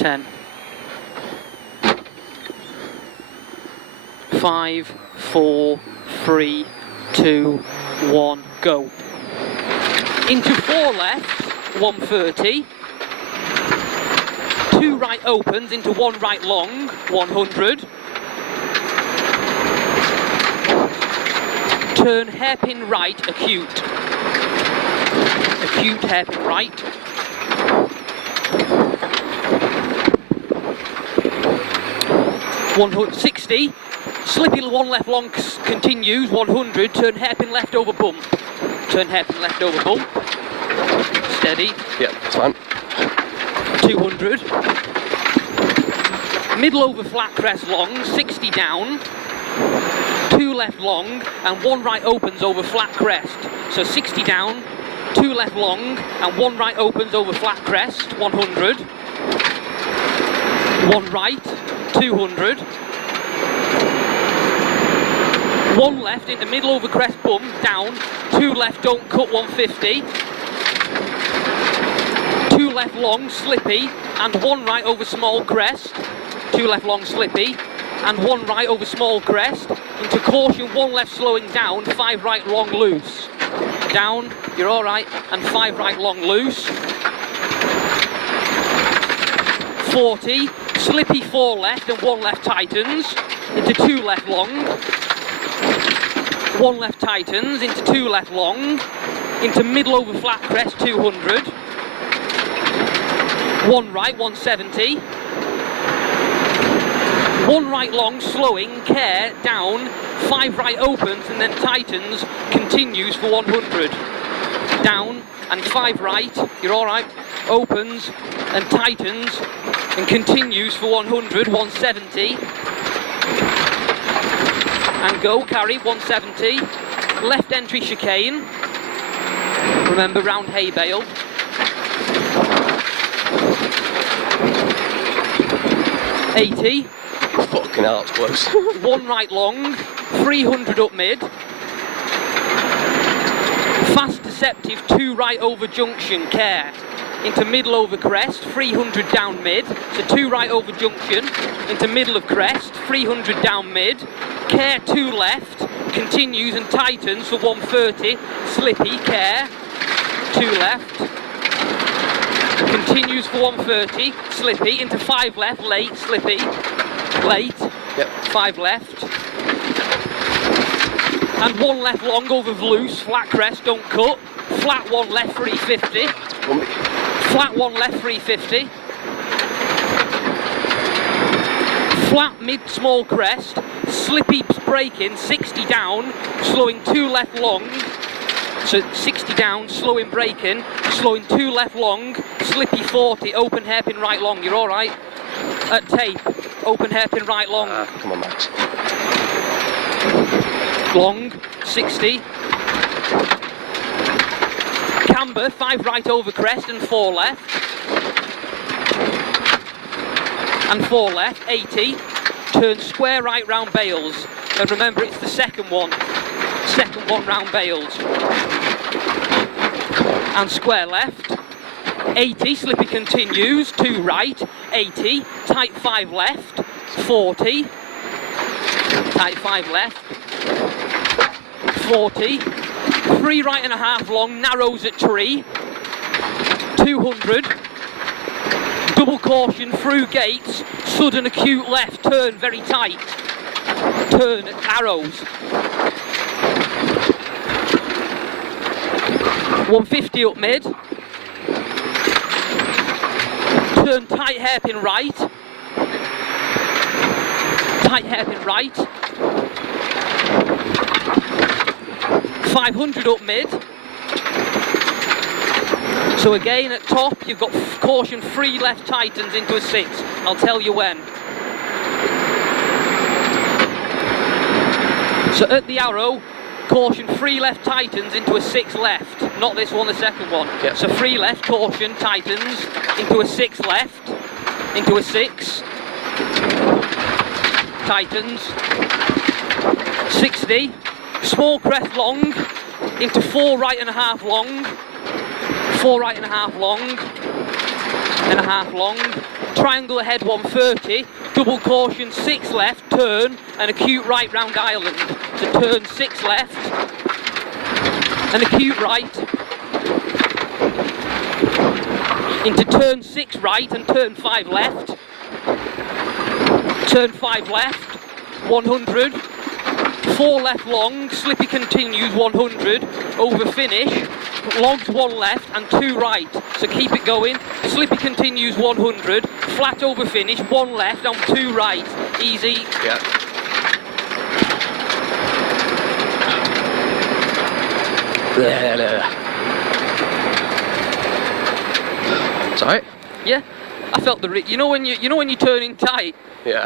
10. 5, 4, 3, 2, 1, go. Into 4 left, 130. 2 right opens into 1 right long, 100. Turn hairpin right, acute. Acute hairpin right. 160. Slippy 1 left long continues, 100. Turn hairpin left over bump. Turn hairpin left over bump. Steady. Yeah, that's fine. 200. Middle over flat crest long, 60 down. 2 left long and 1 right opens over flat crest. So 60 down, 2 left long and 1 right opens over flat crest, 100. 1 right, 200. 1 left into middle over crest bump, down. 2 left don't cut, 150. 2 left long, slippy, and 1 right over small crest. 2 left long, slippy, and 1 right over small crest. Into caution, 1 left slowing down, 5 right long loose. Down, you're all right, and 5 right long loose. 40, slippy 4 left and 1 left tightens. Into 2 left long. 1 left tightens, into 2 left long. Into middle over flat crest, 200. 1 right, 170. 1 right long, slowing, care, down. 5 right opens and then tightens, continues for 100. Down and 5 right, you're all right. Opens and tightens and continues for 100, 170. And go, carry, 170. Left entry chicane. Remember, round hay bale. 80. Fucking hell, that's close. 1 right long, 300 up mid. Fast deceptive, 2 right over junction, care. Into middle over crest, 300 down mid. So 2 right over junction, into middle of crest, 300 down mid. Care 2 left, continues and tightens for 130. Slippy, care, 2 left. Continues for 130, slippy, into 5 left, late, slippy, late, yep. 5 left. And 1 left long over loose, flat crest, don't cut. Flat 1 left, 350. Flat 1 left, 350. Flat mid, small crest, slippy braking, 60 down, slowing 2 left long. So 60 down, slowing braking, slowing 2 left long, slippy 40, open hairpin right long, you're all right. At tape, open hairpin right long. Come on, Max. Long, 60. Camber, 5 right over crest and 4 left. And 4 left, 80. Turn square right round bales. And remember, it's the second one. Second one round bales. And square left. 80, slippy continues, 2 right, 80, tight 5 left, 40, tight 5 left, 40, 3 right and a half long, narrows at tree, 200, double caution through gates, sudden acute left, turn very tight, turn at arrows. 150 up mid. Turn tight hairpin right. Tight hairpin right. 500 up mid. So again at top you've got caution 3 left tightens into a 6. I'll tell you when. So at the arrow, caution 3 left tightens into a 6 left. Not this one, the second one. Yep. So 3 left, caution, tightens, into a 6 left, into a 6. Tightens. 60. Small crest long, into 4 right and a half long. 4 right and a half long. and a half long. Triangle ahead 130, double caution 6 left, turn and acute right round island. So turn 6 left and acute right into turn 6 right and turn 5 left. Turn 5 left, 100. 4 left long, slippy continues 100, over finish, logs 1 left and 2 right, so keep it going, slippy continues 100, flat over finish, 1 left on 2 right, easy. Yeah. Sorry? Yeah, I felt the you know when you turn in tight, Yeah.